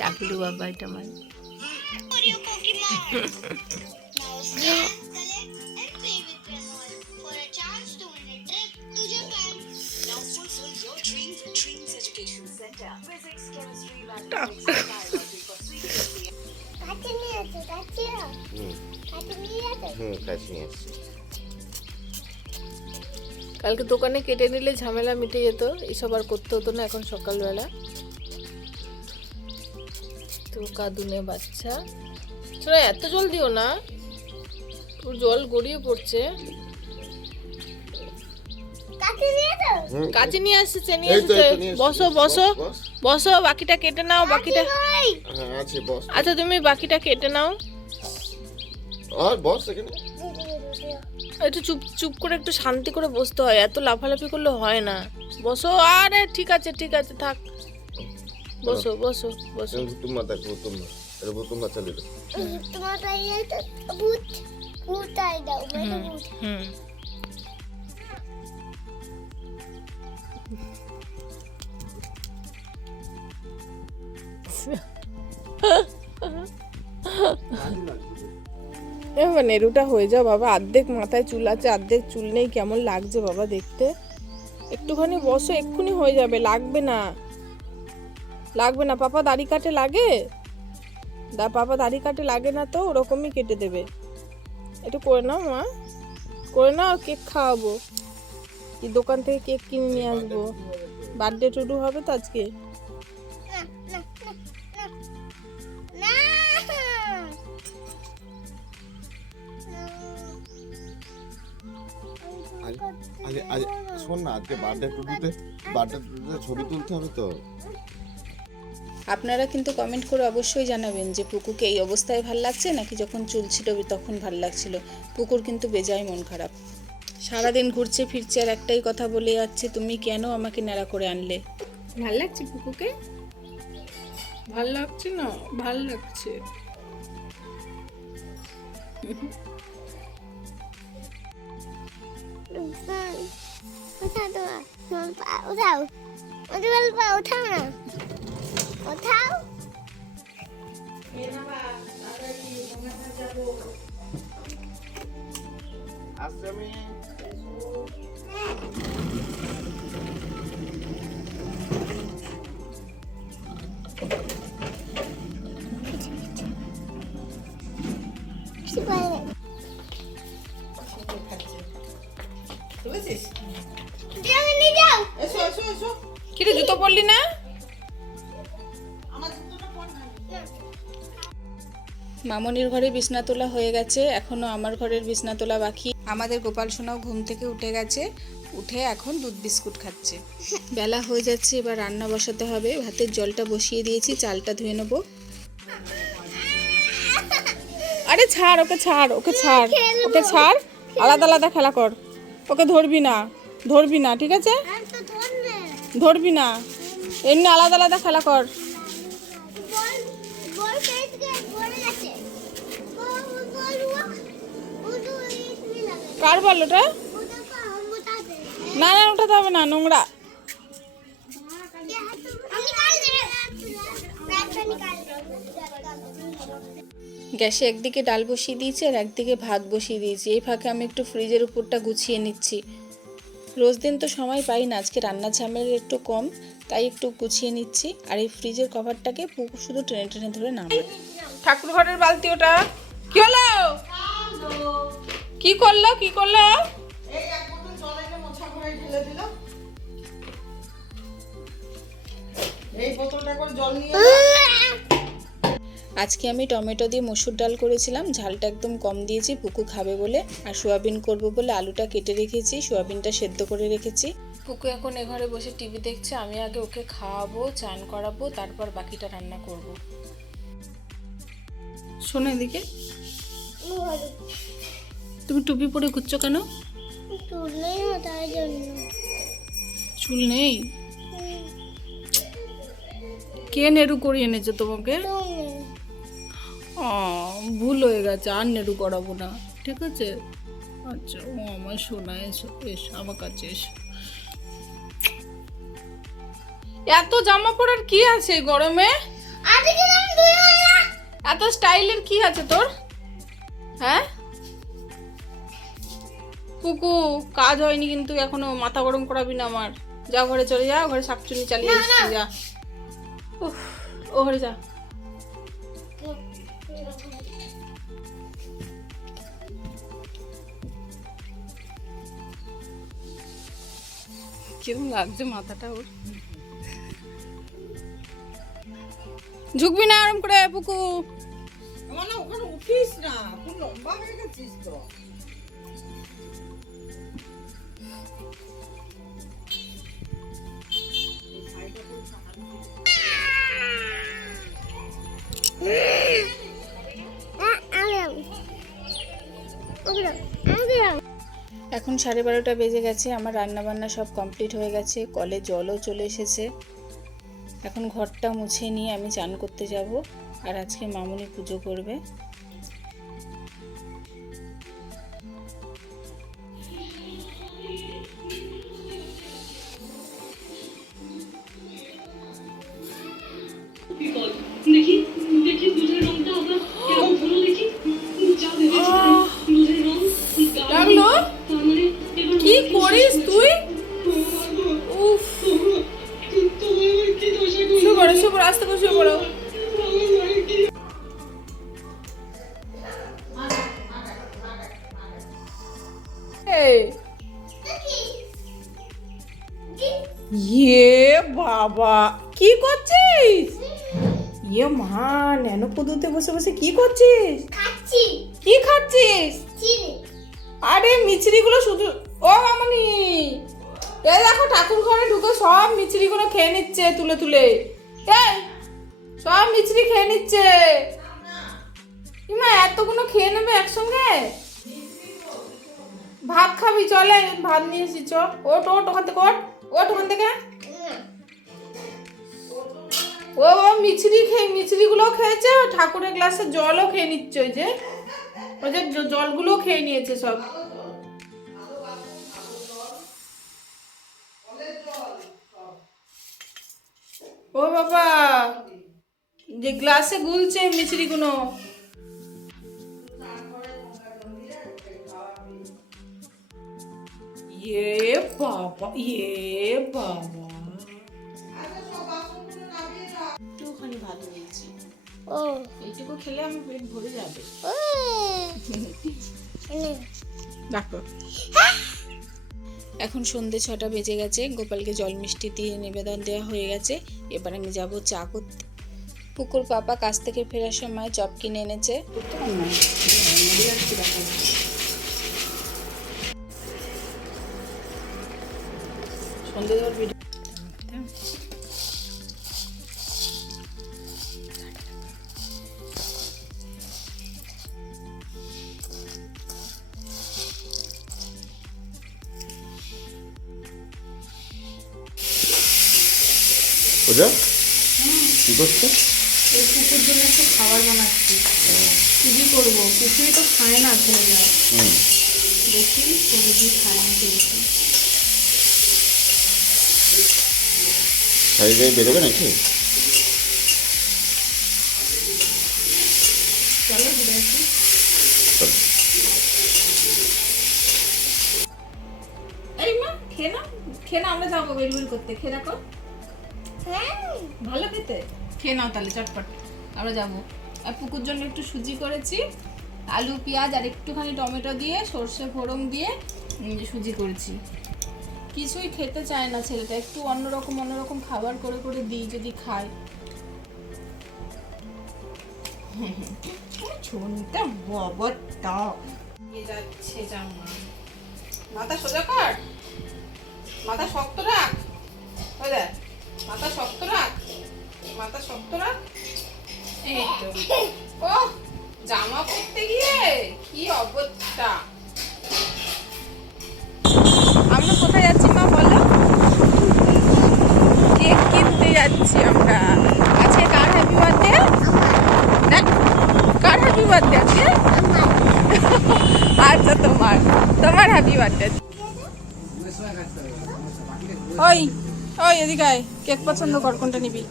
টাকলু বাবা এটা আমার। কালকে দোকানে কেটে নিলে ঝামেলা মিটে যেত, এসব আর করতে হতো না। এখন সকালবেলা তো কাদুনে বাচ্চা শোনা, এত জল দিও না, তোর জল গড়িয়ে পড়ছে। কাছে নিয়ে আসছে, নিয়ে আসছে। বসো বসো বসো, বাকিটা কেটে নাও, বাকিটা। আচ্ছা তুমি বাকিটা কেটে নাও। আর বস এখানে একটু চুপ চুপ করে একটু শান্তি করে বসতে হয়, এত লাফালাফি করলে হয় না। বসো। আরে ঠিক আছে ঠিক আছে, থাক, বসো বসো বসো। तुम मत देखो, तुम अरे वो तुम मत चले दो। तुम्हारा ये तो भूत भूत आई दाओ, मैं तो भूत। এবার নেরুটা হয়ে যাও বাবা, অর্ধেক মাথায় চুল আছে অর্ধেক চুল নেই, কেমন লাগছে বাবা দেখতে। একটুখানি বসো, এক্ষুনি হয়ে যাবে, লাগবে না লাগবে না। পাপা দাড়ি কাটে লাগে? পাপা দাড়ি কাটে লাগে না তো, ওরকমই কেটে দেবে। একটু করে নাও মা, করে নাও। কেক খাওয়াবো, কি দোকান থেকে কেক কিনে নিয়ে আসবো। বার্থডে টুডু হবে তো আজকে। আগে আগে শোন না, আজকে বার্থডে টুডুতে ছবি তুলতে হবে তো। আপনারা কিন্তু কমেন্ট করে অবশ্যই জানাবেন যে পুকুকে এই অবস্থায় ভাল লাগছে নাকি যখন চুল ছিল তখন ভাল লাগছিল। পুকুর কিন্তু বেজায় মন খারাপ, সারাদিন ঘুরছে ফিরছে আর একটাই কথা বলে যাচ্ছে, তুমি কেন আমাকে ন্যাড়া করে আনলে। ভাল লাগছে পুকুকে? ভাল লাগছে না? ভাল লাগছে। उठाओ उठाओ ना, उठाओ। কিরে জুতো পরলি না? মামনির ঘরে বিছনা তোলা হয়ে গেছে, এখনো আমার ঘরের বিছনা তোলা বাকি। আমাদের গোপাল সোনাও ঘুম থেকে উঠে গেছে, উঠে এখন দুধ বিস্কুট খাচ্ছে। বেলা হয়ে যাচ্ছে, এবার রান্না বসাতে হবে। ভাতের জলটা বসিয়ে দিয়েছি, চালটা ধুয়ে নেবো। আরে ছাড় ওকে, ছাড় ওকে, ছাড় ওকে, ছাড়। আলাদা আলাদা খেলা কর, ওকে ধরবি না, ধরবি না, ঠিক আছে? ধরবি না, এমনি আলাদা আলাদা খেলা কর। কার বল ওটা? না না ওঠাতে হবে না, নোংরা। গ্যাসে একদিকে ডাল বসিয়ে দিয়েছি আর একদিকে ভাত বসিয়ে দিয়েছি। এই ফাঁকে আমি একটু ফ্রিজের উপরটা গুছিয়ে নিচ্ছি। রোজ দিন তো সময় পাই না, আজকে রান্নার ঝামেলা একটু কম, তাই একটু গুছিয়ে নিচ্ছি। আর এই ফ্রিজের কভারটাকে শুধু টেনে টেনে ধরে নামাই। ঠাকুর ঘরের বালতি ওটা কি হলো? কি করলো কি করলো? আজকে আমি টমেটো দিয়ে মসুর ডাল করেছিলাম, ঝালটা একদম কম দিয়েছি পুকু খাবে বলে। আর সোয়াবিন করব বলে আলুটা কেটে রেখেছি, সোয়াবিনটা সেদ্ধ করে রেখেছি। পুকু এখন এ ঘরে বসে টিভি দেখছে, আমি আগে ওকে খাওয়াবো, চান করাবো, তারপর বাকিটা রান্না করব। শোনো এদিকে, তুমি টুপি পরে ঘুরছো কেন? চুল নেই তার জন্য। চুল নেই? কে নেড়ু করিয়ে এনেছে তোমাকে? ভুল হয়ে গেছে, আর নেড়ু করাবো না, ঠিক আছে? আচ্ছা, ও আমার সোনা, এসো এসো আমার কাছে এসো। এত জামা পরার কি আছে এই গরমে? আজকে আমি দুই হলা এত স্টাইলের কি আছে তোর? হ্যাঁ কুকু, কাজ হয়নি কিন্তু এখনো, মাথা গরম করাবি না আমার। যা ঘরে চলে যা, ঘরে শাকচুনি চালিয়ে এসেছি, যা। উফ, ও ঘরে যা। কেমন লাগছে মাথাটা ওর? ঝুঁকবি না আরাম করে পুকু। মানে ওখানে উঠিস না, খুব লম্বা হয়ে গেছিস তো। এখন 12:30 বেজে গেছে, আমার রান্না বান্না সব কমপ্লিট হয়ে গেছে, কলে জলও চলে এসেছে। এখন ঘরটা মুছে নিয়ে আমি চান করতে যাব, আর আজকে মামুনি পুজো করবে। দেখি দেখি দুধের রংটা আমরা কেমন হলো দেখি। যা ভেবেছিলাম দুধের রং লাগলো? তার মানে এবার কি করিস তুই? উফ, তোমার আমার কি দোষ গো? শুয়ে পড়ো, শুয়ে পড়ো, আস্তে করে শুয়ে পড়ো। এই, ইয়ে বাবা, কি করছিস? ইয়ে মা, ন্যানো পদুতে বসে বসে কি করছিস? খাচ্ছি কি খাচ্ছিস? চিনি আরে মিছরিগুলো শুধু, ও মামনি, এই দেখো ঠাকুর ঘরে ঢুকে সব মিছরিগুলো খেয়ে নিচ্ছে তুলে তুলে। এই সব মিছরি খেয়ে নিচ্ছে। ইমা এতগুলো খেয়ে নেবে একসঙ্গে? ভাত খাবি? চলে ভাত নিয়ে এসি, চ। ওট ওট ওখান থেকে, ওট ওট ওখান থেকে। ও মিছরিগুলো খেয়েছে, ও ঠাকুরের গ্লাসে জলও খেয়ে নিচ্ছে। ওই যে জলগুলো খেয়ে নিয়েছে সব। ও বাবা, যে গ্লাসে গুলছে মিছরিগুলো। ইয়ে বাবা, ইয়ে বাবা, একটুখানি ভাত নিয়েছি, ও এইটুকু খেলে আমার পেট ভরে যাবে। ও দেখো এখন সন্ধে 6টা বেজে গেছে, গোপালকে জল মিষ্টি দিয়ে নিবেদন দেওয়া হয়ে গেছে। এবার আমি যাব চা করতে। পুকুর পাপা কাছ থেকে ফেরার সময় চপ কিনে এনেছে। সন্ধে দেওয়ার ভিডিও। বুঝা কি করছো? এই কুকুর জন্য একটু খাবার বানাচ্ছি, সুজি করবো। কুকুরই তো খায় না ছেলেরা, দেখি সবজি খায় না খেয়েছি। খাই গাই বেরোবে নাকি? চলো ঘুরে আসি। এই মা, খেয়ে না, খেয়ে না, আমরা যাবো বেলবেল করতে। খেয়ে রাখো, ভালো খেতে। খেয়ে নাও তাহলে চটপট, আমরা যাবো। আর পুকুর জন্য একটু সুজি করেছি, আলু পেঁয়াজ আর একটুখানি টমেটো দিয়ে, সর্ষে ফোড়ন দিয়ে সুজি করেছি। কিছুই খেতে চায় না ছেলেটা, একটু অন্যরকম খাবার করে করে দিই, যদি খায়। ছোনটা বাবাটা যাচ্ছে জামা। মাথা সোজা কর, মাথা শক্ত রাখ, ওই দেখ, মাথা শক্ত রাখ, মাথা শক্ত রাখ। এই তো, ও জামা পরতে গিয়ে কি অবস্থা। আমরা কোথায় যাচ্ছি মা বলো? কেক কিনতে যাচ্ছি আমরা। আজকে কার হ্যাপি বার্থডে? কার হ্যাপি বার্থডে আজকে? আচ্ছা, তোমার হ্যাপি বার্থডে। ওই ওই এদিকে আয়। কেক পছন্দ কর, কোনটা নিবি?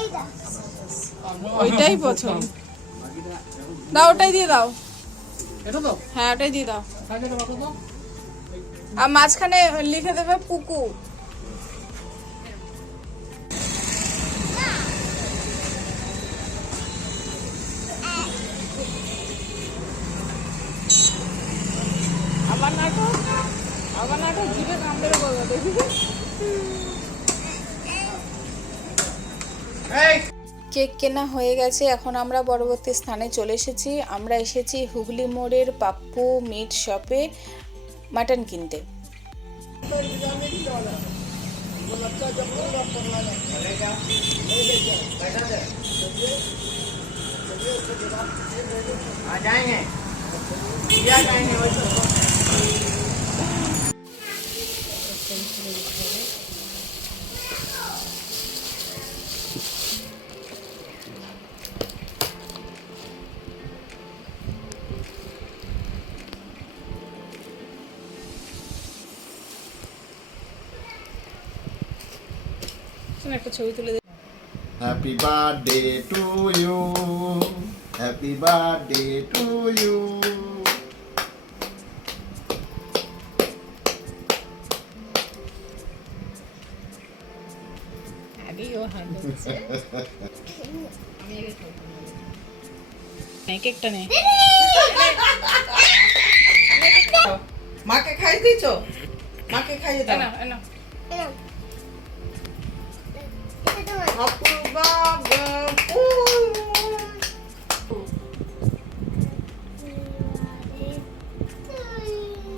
এইটা ওইটাই পছন্দ। দাও, ওটাই দিয়ে দাও। হ্যাঁ, ওটাই দিয়ে দাও। আর মাঝখানে লিখে দেবে পুকু। আবার নাটক জিভে কামড়ে বলবো, দেখি। কেক কেনা হয়ে গেছে, এখন আমরা পরবর্তী স্থানে চলে এসেছি। আমরা এসেছি হুগলি মোড়ের পাপ্পু মিট শপে মাটন কিনতে। একটা ছবি তুলে দে। Happy birthday to you, happy birthday to you. কেকটা নে। মাকে খাই দিছো? মাকে খাইয়ে দাও। এনাও, এনাও। এরকম এটা তোমার অপূর্বা বাবু।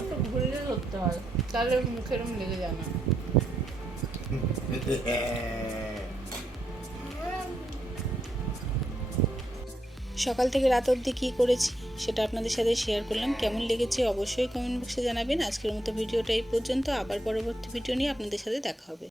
একটু ঘুরলে ধরতে হয়, তাহলে মুখে এরম লেগে যায় না। সকাল থেকে রাত অবধি কী করেছি সেটা আপনাদের সাথে শেয়ার করলাম। কেমন লেগেছে অবশ্যই কমেন্ট বক্সে জানাবেন। আজকের মতো ভিডিওটা এই পর্যন্ত, আবার পরবর্তী ভিডিও নিয়ে আপনাদের সাথে দেখা হবে।